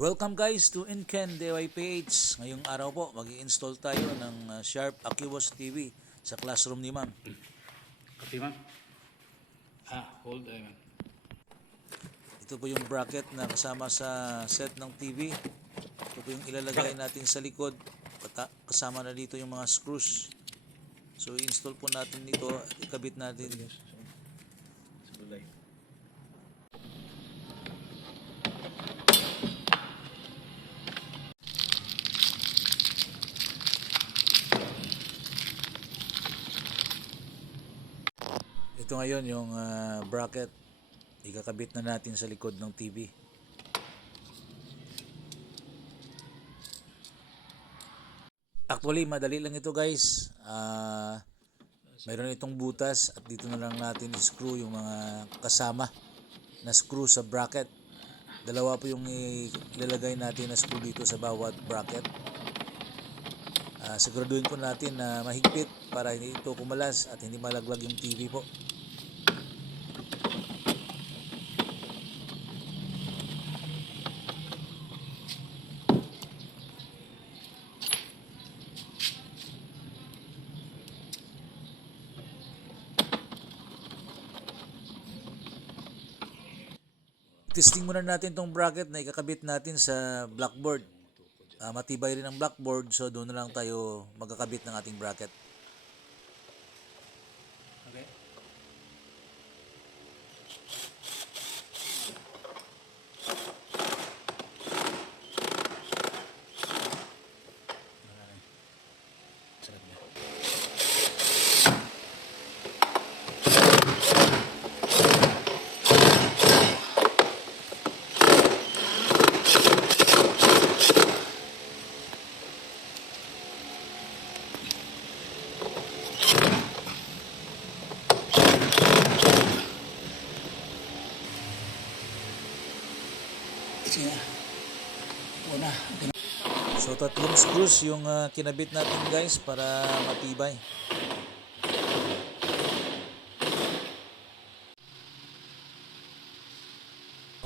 Welcome guys to Inken DIY PH. Ngayong araw po, mag-i-install tayo ng Sharp Aquos TV sa classroom ni ma'am. Copy, ma'am. Hold on, ma'am. Ito po yung bracket na kasama sa set ng TV. Ito po yung ilalagay natin sa likod. Kasama na dito yung mga screws. So i-install po natin dito at ikabit natin. Ito ngayon yung bracket, ikakabit na natin sa likod ng TV. Actually, madali lang ito guys. Mayroon itong butas at dito na lang natin i-screw yung mga kasama na screw sa bracket. Dalawa po yung ilalagay natin na screw dito sa bawat bracket. Siguraduhin po natin na mahigpit para hindi ito kumalas at hindi malaglag yung TV po. Testing muna natin tong bracket na ikakabit natin sa blackboard. Matibay rin ang blackboard, so doon na lang tayo magkakabit ng ating bracket. Okay. Sarap niya. Sige. Una. So tatlong screws yung kinabit natin guys para matibay.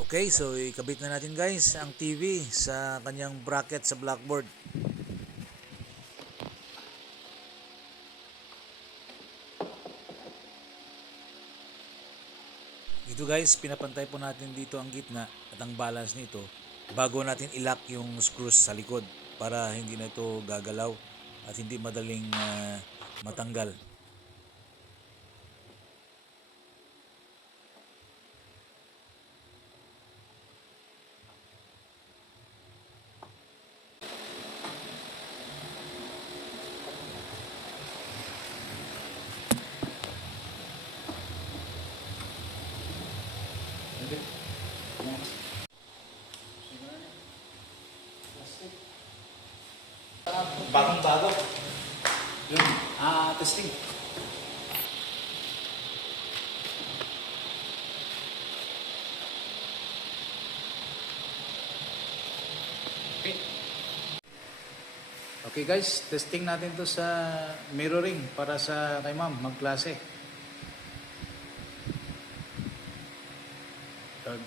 Okay, so ikabit na natin guys ang TV sa kanyang bracket sa blackboard. Dito guys, pinapantay po natin dito ang gitna at ang balance nito bago natin ilock yung screws sa likod para hindi na ito gagalaw at hindi madaling matanggal. Okay. Bagong-bago. Yun. Testing. Okay. Okay guys, testing natin to sa mirroring para sa kay ma'am magklase. Gawin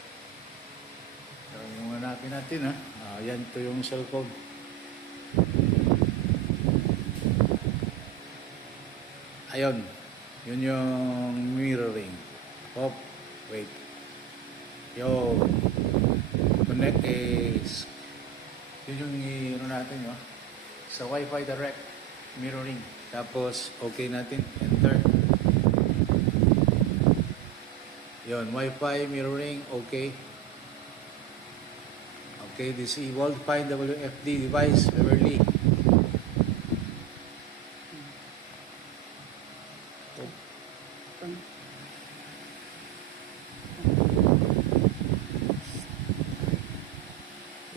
muna natin ha. Yan to yung cellphone. Ayun. Yun yung mirroring. Oh, wait. Yo. Connect is yun yung ano natin no? Sa Wi-Fi direct mirroring. Tapos okay natin. Enter. Yun. Wi-Fi mirroring. Okay. Okay, disabled. Find WFD device, Beverly.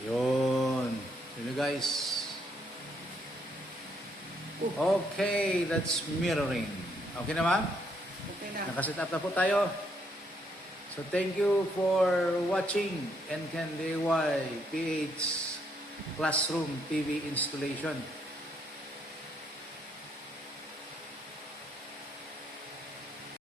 Yun. Yun guys. Okay, that's mirroring. Okay na ma'am? Okay na. Nakaset up na po tayo. So thank you for watching Inken DIY PH Classroom TV installation.